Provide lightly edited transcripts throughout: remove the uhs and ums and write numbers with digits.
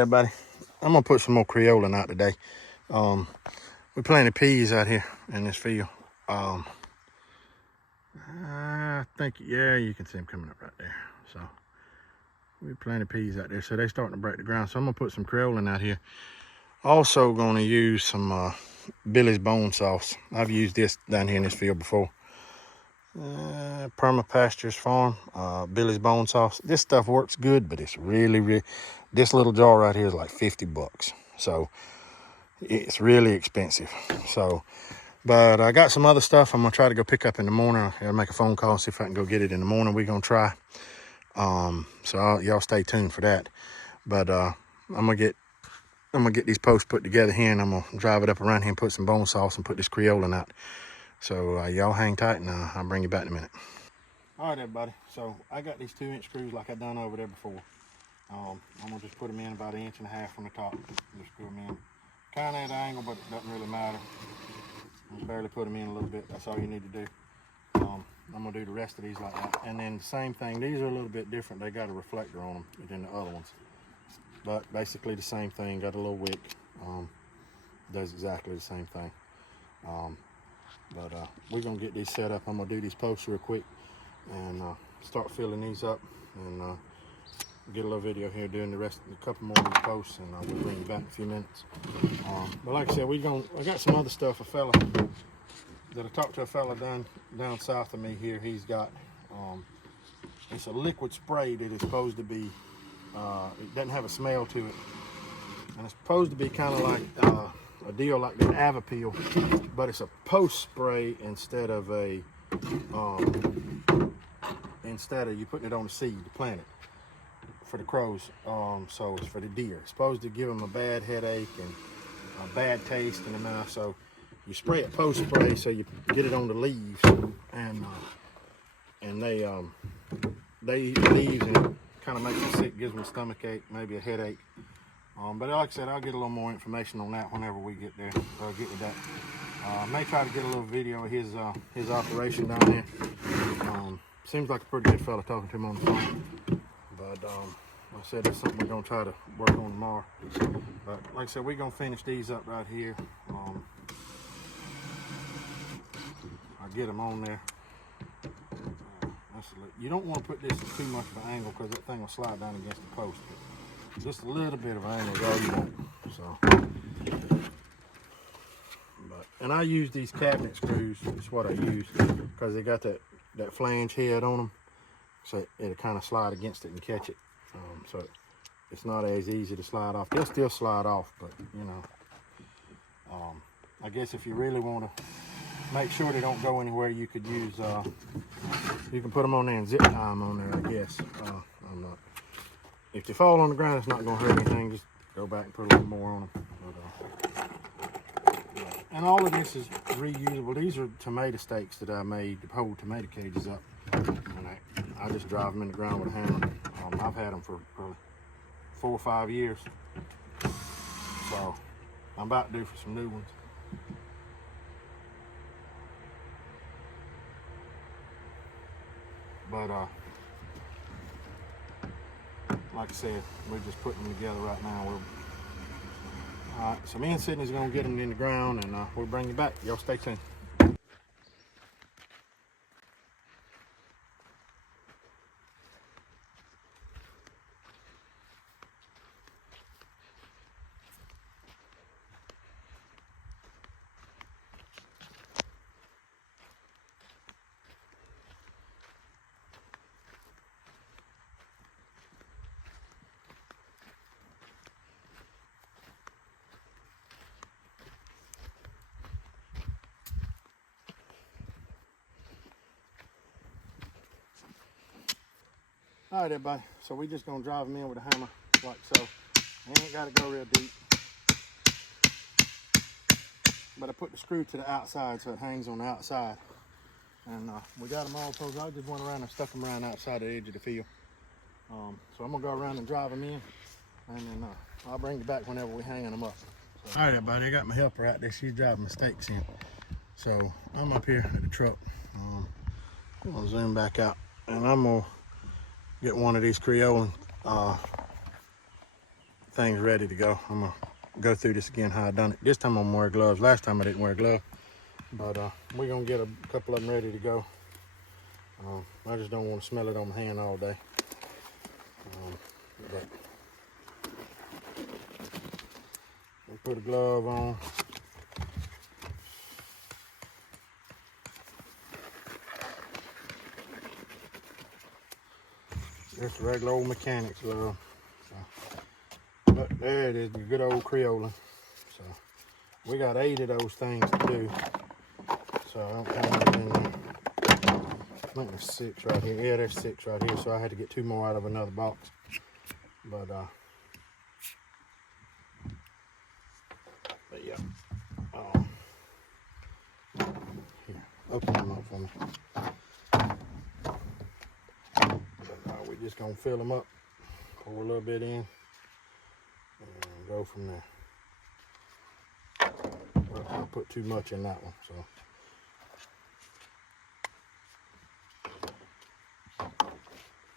everybody. I'm gonna put some more creolin out today. We planted peas out here in this field. I think, yeah, you can see them coming up right there. So we planted peas out there, so they're starting to break the ground. So I'm gonna put some creolin out here. Also gonna use some Billy's bone sauce. I've used this down here in this field before. Perma Pastures Farm, Billy's bone sauce. This stuff works good, but it's really, this little jar right here is like 50 bucks. So it's really expensive. So, but I got some other stuff I'm gonna try to go pick up in the morning. I'll make a phone call, see if I can go get it in the morning. We're gonna try. So y'all stay tuned for that. But I'm gonna get these posts put together here, and I'm gonna drive it up around here and put some bone sauce and put this creolin out. So y'all hang tight, and I'll bring you back in a minute. All right, everybody. So I got these 2-inch screws like I done over there before. I'm gonna just put them in about 1.5 inches from the top. Just screw them in, kind of at an angle, but it doesn't really matter. Just barely put them in a little bit. That's all you need to do. I'm gonna do the rest of these like that. And then the same thing. These are a little bit different. They got a reflector on them than the other ones, but basically the same thing. Got a little wick. Does exactly the same thing. But we're gonna get these set up. I'm gonna do these posts real quick and start filling these up, and get a little video here doing the rest, a couple more of these posts, and we'll bring you back in a few minutes. But like I said, I got some other stuff. A fella that I talked to, a fella down south of me here. He's got it's a liquid spray that is supposed to be it doesn't have a smell to it, and it's supposed to be kind of like a deal like the Avapil, but it's a post spray instead of you putting it on the seed to plant it for the crows. So it's for the deer. It's supposed to give them a bad headache and a bad taste in the mouth. So you spray it post spray, so you get it on the leaves, and they eat the leaves, and it kind of makes them sick, gives them a stomach ache, maybe a headache. But like I said, I'll get a little more information on that whenever we get there. Get with that. May try to get a little video of his operation down there. Seems like a pretty good fella, talking to him on the phone. But like I said, that's something we're gonna try to work on tomorrow. But like I said, we're gonna finish these up right here. I'll get them on there. You don't want to put this at too much of an angle, because that thing will slide down against the post. But just a little bit of an angle is all you want. So, and I use these cabinet screws. That's what I use, because they got that flange head on them, so it'll kind of slide against it and catch it. So it's not as easy to slide off. They'll still slide off, but you know, I guess if you really want to make sure they don't go anywhere, you could use you can put them on there and zip tie them on there, I guess. I'm not. If they fall on the ground, it's not going to hurt anything. Just go back and put a little more on them. And all of this is reusable. These are tomato stakes that I made to hold tomato cages up. And I just drive them in the ground with a hammer. I've had them for probably 4 or 5 years. So I'm about to do for some new ones. But like I said, we're just putting them together right now. All right, so me and Sydney's gonna get them in the ground, and we'll bring you back. Y'all stay tuned. All right, everybody, so we're just gonna drive them in with a hammer like so. You ain't gotta go real deep, but I put the screw to the outside so it hangs on the outside. And we got them all closed. I just went around and stuck them around outside the edge of the field. So I'm gonna go around and drive them in, and then I'll bring you back whenever we're hanging them up. So. All right, everybody, I got my helper out there. She's driving my stakes in. So I'm up here at the truck. I'm gonna zoom back out, and I'm gonna get one of these creolin everything's ready to go. I'm gonna go through this again how I done it. This time I'm gonna wear gloves. Last time I didn't wear gloves, but we're gonna get a couple of them ready to go. I just don't want to smell it on my hand all day. But I'll put a glove on. Just a regular old mechanic's glove. So, but there it is, the good old Creoling. So we got 8 of those things to do. So I don't think in there. I think there's 6 right here. Yeah, there's 6 right here. So I had to get 2 more out of another box. But yeah. Here, open them up for me. But, we're just gonna fill them up, pour a little bit in, and go from there. Well, I'll put too much in that one, so.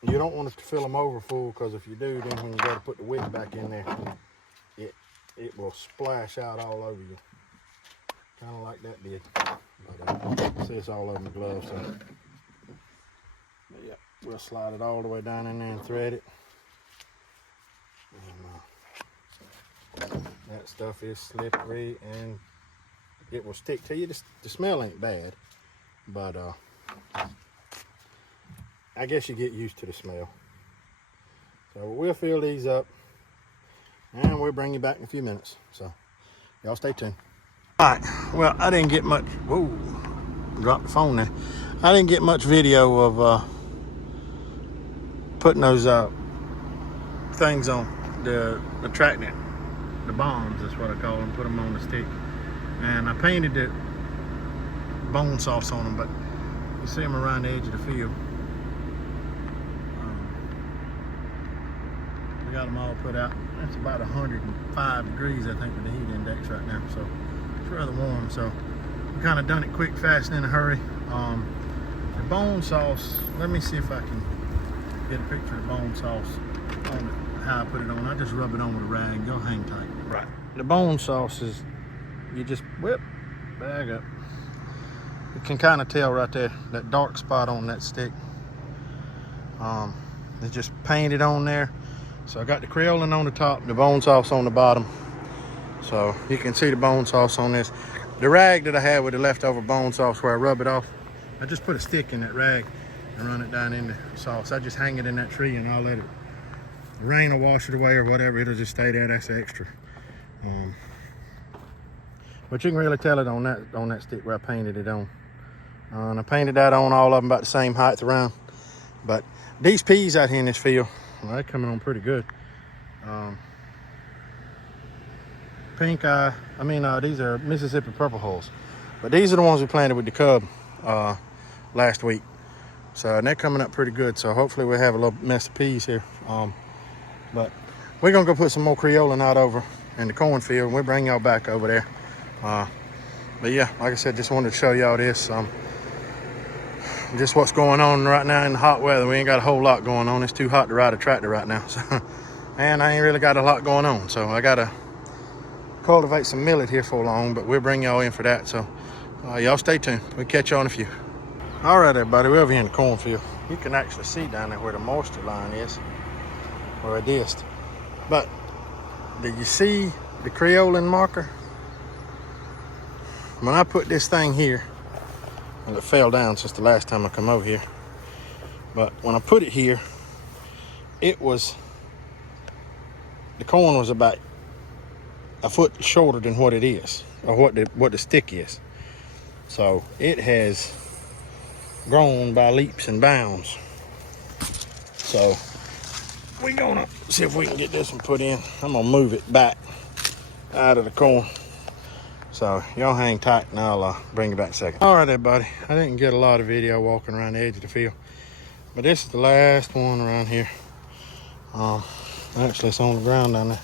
You don't want to fill them over full, because if you do, then when you got to put the wick back in there, it will splash out all over you, kind of like that did. But see, it's all over my gloves. So but yeah, we'll slide it all the way down in there and thread it. And, that stuff is slippery and it will stick to you. The smell ain't bad, but I guess you get used to the smell. So we'll fill these up and we'll bring you back in a few minutes. So y'all stay tuned. All right, well, I didn't get much, whoa, dropped the phone there. I didn't get much video of putting those things on, the attractant, the bombs, that's what I call them, put them on the stick. And I painted the bone sauce on them, but you see them around the edge of the field. Got them all put out. It's about 105 degrees, I think, with the heat index right now, so it's rather warm. So we kind of done it quick, fast, and in a hurry. The bone sauce, let me see if I can get a picture of bone sauce on it, how I put it on. I just rub it on with a rag. You'll hang tight. Right. The bone sauce is, you just whip, bag up. You can kind of tell right there, that dark spot on that stick. It's just painted on there. So I got the Creoling on the top, the bone sauce on the bottom. So you can see the bone sauce on this. The rag that I had with the leftover bone sauce where I rub it off, I just put a stick in that rag and run it down in the sauce. I just hang it in that tree and I'll let it, the rain will wash it away or whatever, it'll just stay there, that's extra. But you can really tell it on that stick where I painted it on. And I painted that on all of them about the same height around. But these peas out here in this field, well, they're coming on pretty good. Pink eye, these are Mississippi purple hulls. But these are the ones we planted with the cub last week. So and they're coming up pretty good. So hopefully we'll have a little mess of peas here. But we're gonna go put some more Creoling out over in the cornfield and we'll bring y'all back over there. But yeah, like I said, just wanted to show y'all this. Just what's going on right now in the hot weather. We ain't got a whole lot going on. It's too hot to ride a tractor right now. So, and I ain't really got a lot going on. So I gotta cultivate some millet here for long, but we'll bring y'all in for that. So y'all stay tuned. We'll catch y'all in a few. All right, everybody, we're over here in the cornfield. You can actually see down there where the moisture line is, where it is. But did you see the Creoling marker? When I put this thing here, well, it fell down since the last time I come over here. But when I put it here, it was, the corn was about a foot shorter than what it is, or what the stick is. So it has grown by leaps and bounds. So we're gonna see if we can get this one put in. I'm gonna move it back out of the corn. So y'all hang tight and I'll bring you back in a second. All right, everybody. I didn't get a lot of video walking around the edge of the field, but this is the last one around here. Actually, it's on the ground down there.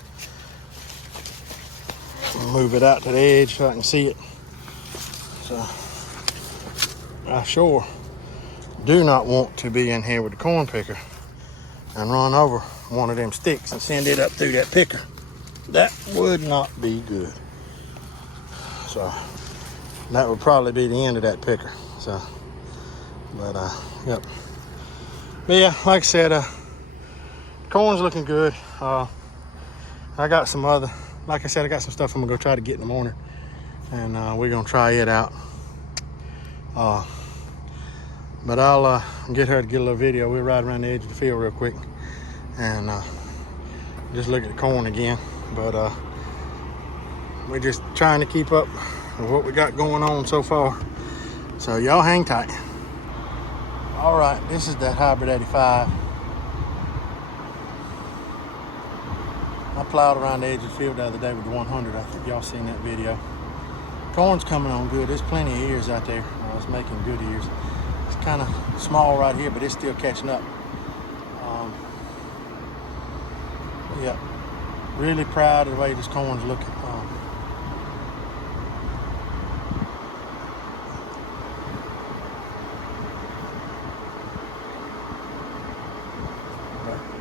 I'll move it out to the edge so I can see it. So I sure do not want to be in here with the corn picker and run over one of them sticks and send it up through that picker. that would not be good. So that would probably be the end of that picker. So, but yep. But yeah, like I said, corn's looking good. I got some other, like I said, I got some stuff I'm gonna go try to get in the morning, and we're gonna try it out. But I'll get her to get a little video. We'll ride around the edge of the field real quick and just look at the corn again. But we're just trying to keep up with what we got going on so far. So y'all hang tight. All right, this is that hybrid 85. I plowed around the edge of the field the other day with the 100. I think y'all seen that video. Corn's coming on good. There's plenty of ears out there. It's making good ears. It's kind of small right here, but it's still catching up. Yeah, really proud of the way this corn's looking.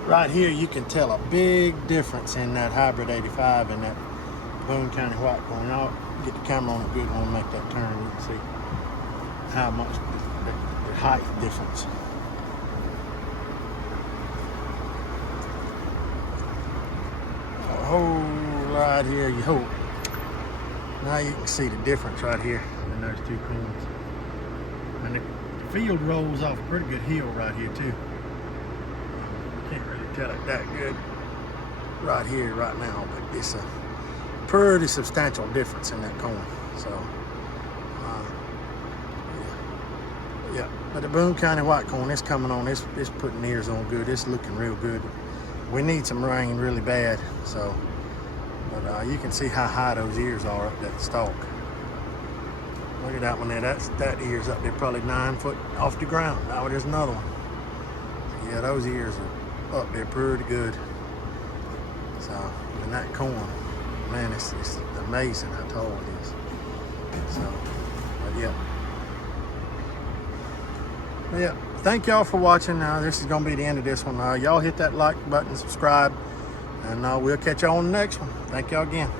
Right here, you can tell a big difference in that hybrid 85 and that Boone County white corn. I'll get the camera on it good when we make that turn. You can see how much the height difference. A whole lot here, you hope. Now you can see the difference right here in those two corns. And the field rolls off a pretty good hill right here too. Can't really tell it that good right here, right now, but it's a pretty substantial difference in that corn. So, yeah. But the Boone County white corn, it's coming on. It's putting ears on good. It's looking real good. We need some rain really bad. So, but you can see how high those ears are up that stalk. Look at that one there. That ear's up there, probably 9 foot off the ground. Now there's another one. Yeah, those ears are up there pretty good. So, and that corn, man, it's amazing how tall it is. So, but yeah. But yeah, thank y'all for watching. This is gonna be the end of this one. Y'all hit that like button, subscribe, and we'll catch y'all on the next one. Thank y'all again.